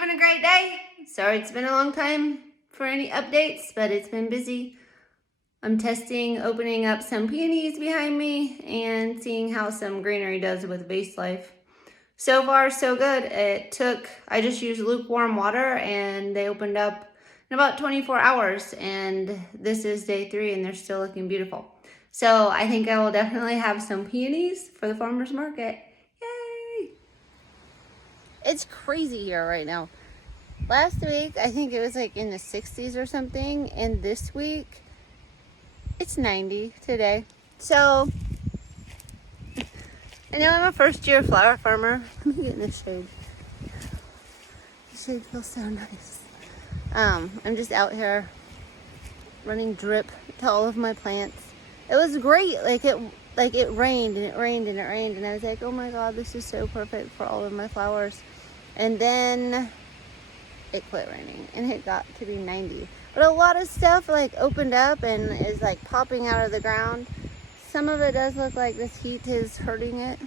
having a great day? Sorry it's been a long time for any updates, but it's been busy. I'm testing opening up some peonies behind me and seeing how some greenery does with vase life. So far, so good. I just used lukewarm water and they opened up in about 24 hours. And this is day 3 and they're still looking beautiful. So I think I will definitely have some peonies for the farmer's market. Yay! It's crazy here right now. Last week, I think it was like in the 60s or something. And this week, it's 90 today. So, I know I'm a first-year flower farmer. Let me get in the shade. The shade feels so nice. I'm just out here running drip to all of my plants. It was great. It rained and it rained and it rained, and I was like, oh my god, this is so perfect for all of my flowers. And then it quit raining and it got to be 90. But a lot of stuff like opened up and is like popping out of the ground. Some of it does look like this heat is hurting it.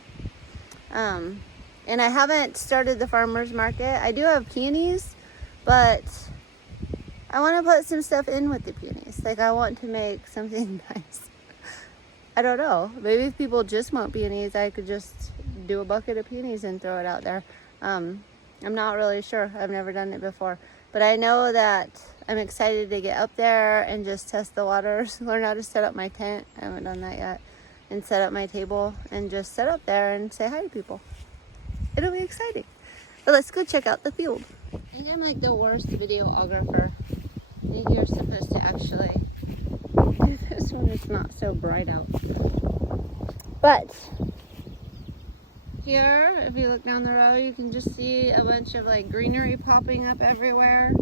And I haven't started the farmer's market. I do have peonies, but I want to put some stuff in with the peonies. Like I want to make something nice. I don't know. Maybe if people just want peonies, I could just do a bucket of peonies and throw it out there. I'm not really sure. I've never done it before. But I know that I'm excited to get up there and just test the waters, learn how to set up my tent. I haven't done that yet. And set up my table and just sit up there and say hi to people. It'll be exciting. But let's go check out the field. I think I'm like the worst videographer. I think you're supposed to actually do this when it's not so bright out. But here, if you look down the road, you can just see a bunch of like greenery popping up everywhere.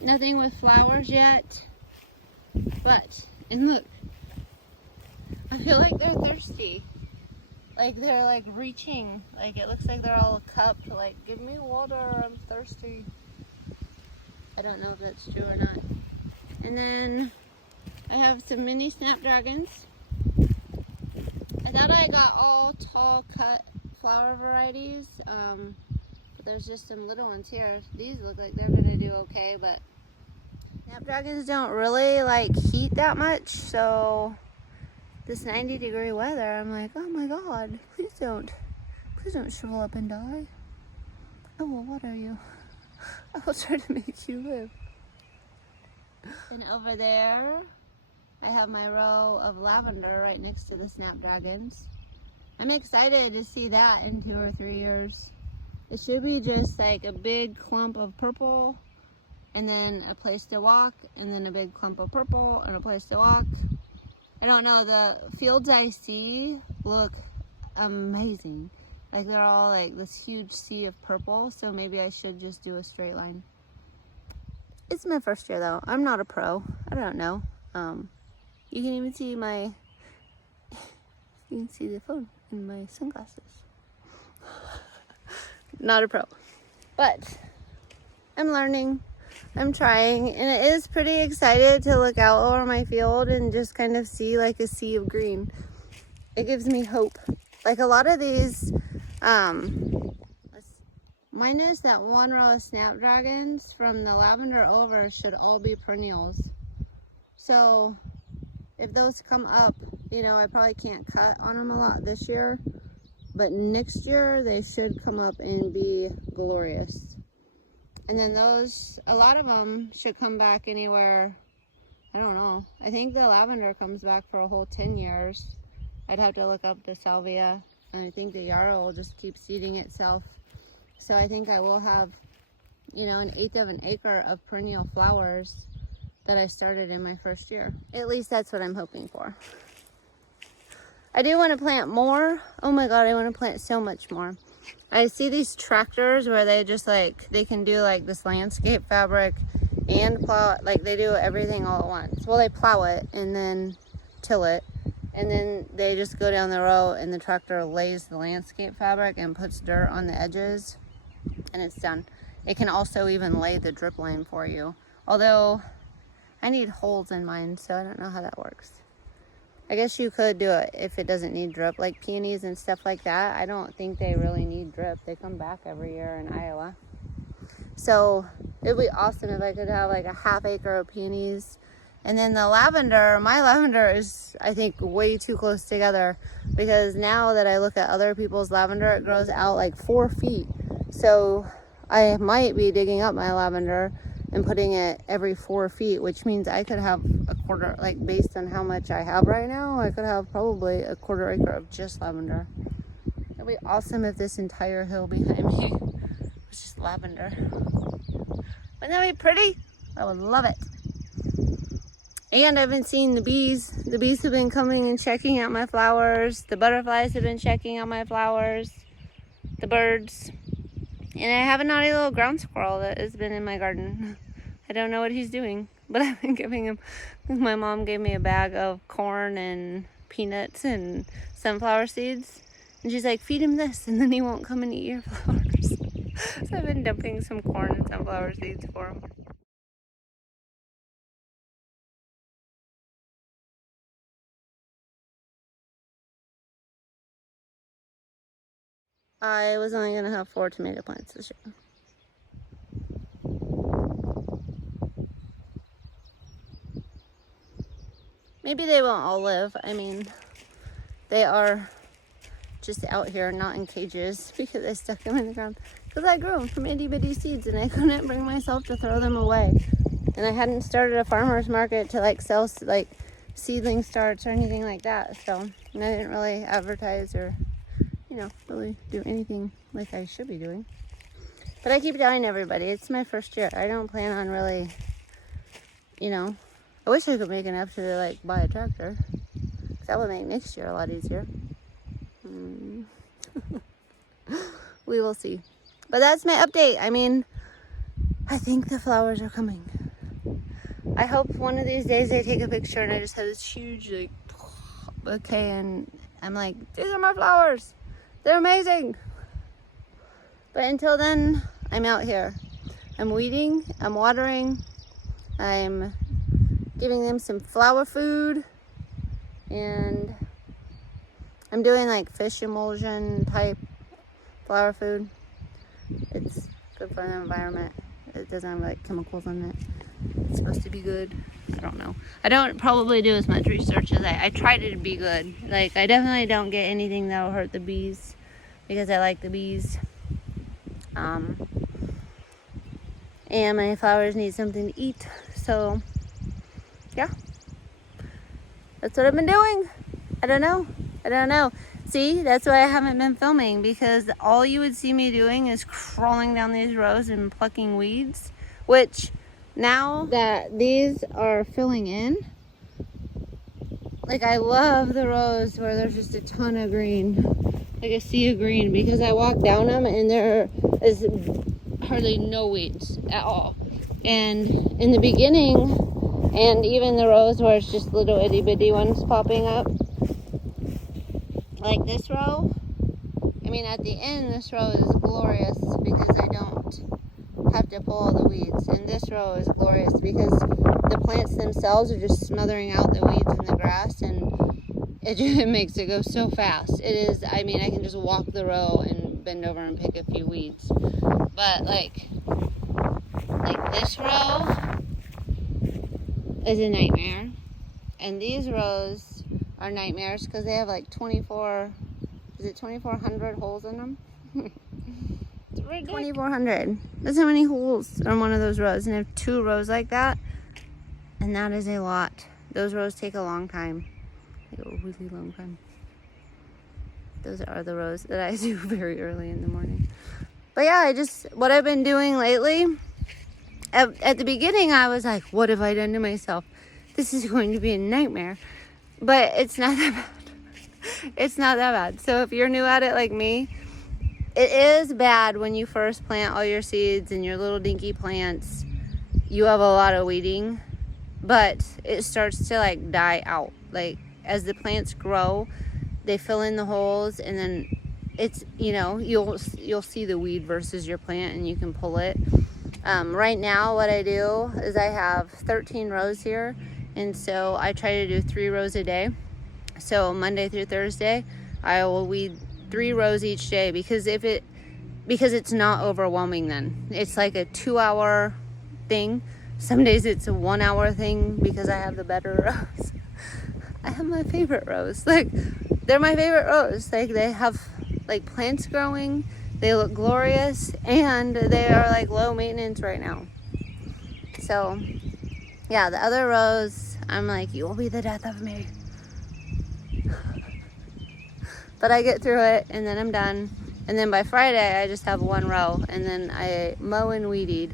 Nothing with flowers yet. But, and look, I feel like they're thirsty. Like they're like reaching. Like it looks like they're all cupped. Like, give me water, I'm thirsty. I don't know if that's true or not. And then I have some mini snapdragons. I thought I got all tall cut flower varieties, but there's just some little ones here. These look like they're gonna do okay, but snapdragons don't really like heat that much, so this 90-degree weather, I'm like, oh my god, please don't shrivel up and die. I will water you. I will try to make you live. And over there, I have my row of lavender right next to the snapdragons. I'm excited to see that in 2 or 3 years. It should be just like a big clump of purple and then a place to walk, and then a big clump of purple and a place to walk. I don't know, the fields I see look amazing. Like they're all like this huge sea of purple, so maybe I should just do a straight line. It's my first year though. I'm not a pro. I don't know. You can even see you can see the phone in my sunglasses. Not a pro. But I'm learning. I'm trying, and it is pretty excited to look out over my field and just kind of see like a sea of green. It gives me hope. Like a lot of these, minus that one row of snapdragons from the lavender over, should all be perennials. So if those come up, you know, I probably can't cut on them a lot this year, but next year they should come up and be glorious. And then those, a lot of them should come back anywhere, I don't know. I think the lavender comes back for a whole 10 years. I'd have to look up the salvia, and I think the yarrow will just keep seeding itself. So I think I will have, you know, 1/8 of an acre of perennial flowers that I started in my first year. At least that's what I'm hoping for. I do want to plant more. Oh my god, I want to plant so much more. I see these tractors where they just like, they can do like this landscape fabric and plow it. Like they do everything all at once. Well, they plow it and then till it. And then they just go down the row and the tractor lays the landscape fabric and puts dirt on the edges and it's done. It can also even lay the drip line for you. Although I need holes in mine, so I don't know how that works. I guess you could do it if it doesn't need drip, like peonies and stuff like that. I don't think they really need drip. They come back every year in Iowa. So it would be awesome if I could have like a ½ acre of peonies. And then the lavender, my lavender is, I think, way too close together, because now that I look at other people's lavender, it grows out like 4 feet. So I might be digging up my lavender and putting it every 4 feet, which means I could have a quarter, like based on how much I have right now, I could have probably a ½ acre of just lavender. It'd be awesome if this entire hill behind me was just lavender. Wouldn't that be pretty? I would love it. And I've been seeing the bees. The bees have been coming and checking out my flowers. The butterflies have been checking out my flowers. The birds. And I have a naughty little ground squirrel that has been in my garden. I don't know what he's doing, but I've been giving him, my mom gave me a bag of corn and peanuts and sunflower seeds. And she's like, feed him this and then he won't come and eat your flowers. So I've been dumping some corn and sunflower seeds for him. I was only gonna have 4 tomato plants this year. Maybe they won't all live. I mean, they are just out here, not in cages, because I stuck them in the ground. Because I grew them from itty bitty seeds and I couldn't bring myself to throw them away. And I hadn't started a farmer's market to like sell like seedling starts or anything like that. So, and I didn't really advertise or, you know, really do anything like I should be doing. But I keep telling everybody, it's my first year. I don't plan on really, you know, I wish I could make enough to like buy a tractor. That would make next year a lot easier. We will see. But that's my update. I mean, I think the flowers are coming. I hope one of these days I take a picture and I just have this huge like bouquet and I'm like, these are my flowers. They're amazing. But until then, I'm out here. I'm weeding, I'm watering, I'm giving them some flower food, and I'm doing like fish emulsion type flower food. It's good for the environment. It doesn't have like chemicals in it. It's supposed to be good. I don't know. I don't probably do as much research as I try to be good. Like, I definitely don't get anything that will hurt the bees because I like the bees. And my flowers need something to eat. So, yeah. That's what I've been doing. I don't know. See, that's why I haven't been filming, because all you would see me doing is crawling down these rows and plucking weeds, which now that these are filling in, like, I love the rows where there's just a ton of green, like a sea of green, because I walk down them and there is hardly no weeds at all. And in the beginning, and even the rows where it's just little itty bitty ones popping up, like this row, I mean, at the end, this row is glorious because I don't have to pull all the weeds. And this row is glorious because the plants themselves are just smothering out the weeds in the grass, and it makes it go so fast. It is, I mean, I can just walk the row and bend over and pick a few weeds. But like this row is a nightmare. And these rows are nightmares because they have like 2,400 holes in them? 2,400. That's how many holes on one of those rows. And I have 2 rows like that, and that is a lot. Those rows take a long time. Like a really long time. Those are the rows that I do very early in the morning. But yeah, what I've been doing lately, at the beginning I was like, what have I done to myself? This is going to be a nightmare. But it's not that bad. It's not that bad. So if you're new at it like me, it is bad when you first plant all your seeds and your little dinky plants. You have a lot of weeding, but it starts to like die out. Like as the plants grow, they fill in the holes, and then it's, you know, you'll see the weed versus your plant, and you can pull it. Right now what I do is I have 13 rows here, and so I try to do 3 rows a day. So Monday through Thursday I will weed 3 rows each day, because if it because it's not overwhelming then. It's like a 2-hour thing. Some days it's a 1-hour thing because I have the better rows. I have my favorite rows. Like, they're my favorite rows. Like, they have like plants growing, they look glorious, and they are like low maintenance right now. So yeah, the other rows, I'm like, you will be the death of me. But I get through it, and then I'm done. And then by Friday, I just have 1 row, and then I mow and weed eat.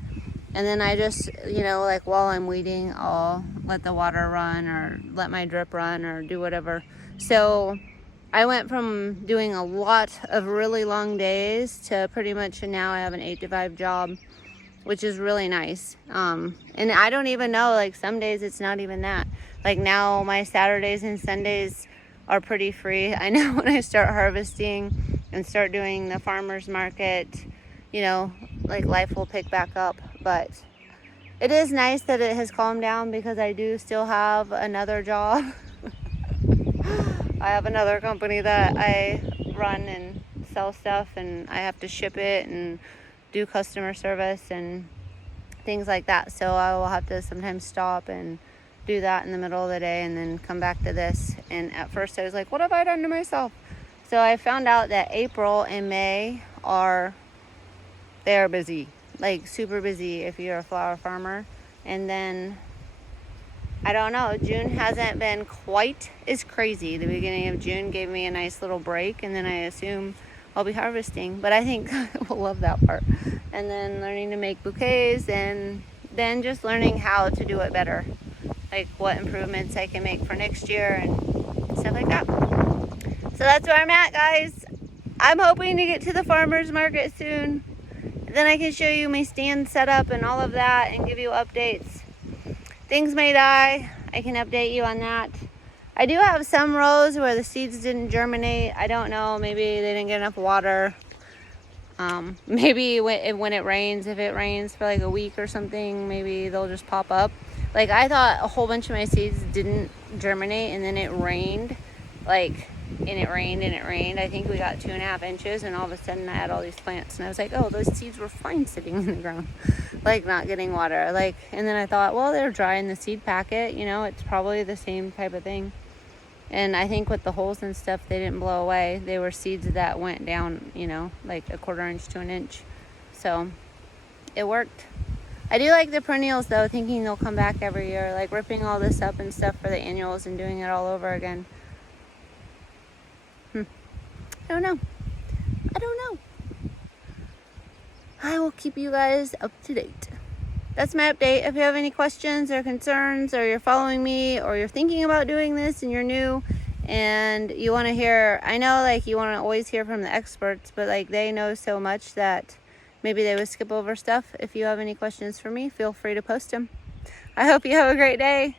And then I just, you know, like while I'm weeding, I'll let the water run or let my drip run or do whatever. So I went from doing a lot of really long days to pretty much now I have an 8 to 5 job, which is really nice. And I don't even know, like some days it's not even that. Like now my Saturdays and Sundays are pretty free. I know when I start harvesting and start doing the farmer's market, you know, like life will pick back up. But it is nice that it has calmed down because I do still have another job. I have another company that I run and sell stuff, and I have to ship it and do customer service and things like that. So I will have to sometimes stop and do that in the middle of the day and then come back to this. And at first I was like, what have I done to myself? So I found out that April and May they're busy, like super busy if you're a flower farmer. And then I don't know, June hasn't been quite as crazy. The beginning of June gave me a nice little break, and then I assume I'll be harvesting, but I think we'll love that part. And then learning to make bouquets, and then just learning how to do it better, like what improvements I can make for next year and stuff like that. So that's where I'm at, guys. I'm hoping to get to the farmer's market soon. Then I can show you my stand setup and all of that and give you updates. Things may die. I can update you on that. I do have some rows where the seeds didn't germinate. I don't know. Maybe they didn't get enough water. Maybe when it rains, if it rains for like a week or something, maybe they'll just pop up. Like I thought a whole bunch of my seeds didn't germinate, and then it rained. And it rained. I think we got 2.5 inches, and all of a sudden I had all these plants, and I was like, oh, those seeds were fine sitting in the ground, like not getting water. And then I thought, well, they're dry in the seed packet, you know, it's probably the same type of thing. And I think with the holes and stuff, they didn't blow away. They were seeds that went down, you know, like 1/4 inch to 1 inch. So it worked. I do like the perennials though, thinking they'll come back every year, like ripping all this up and stuff for the annuals and doing it all over again. I don't know. I will keep you guys up to date. That's my update. If you have any questions or concerns, or you're following me, or you're thinking about doing this and you're new and you want to hear, I know like you want to always hear from the experts, but like they know so much that maybe they would skip over stuff. If you have any questions for me, feel free to post them. I hope you have a great day.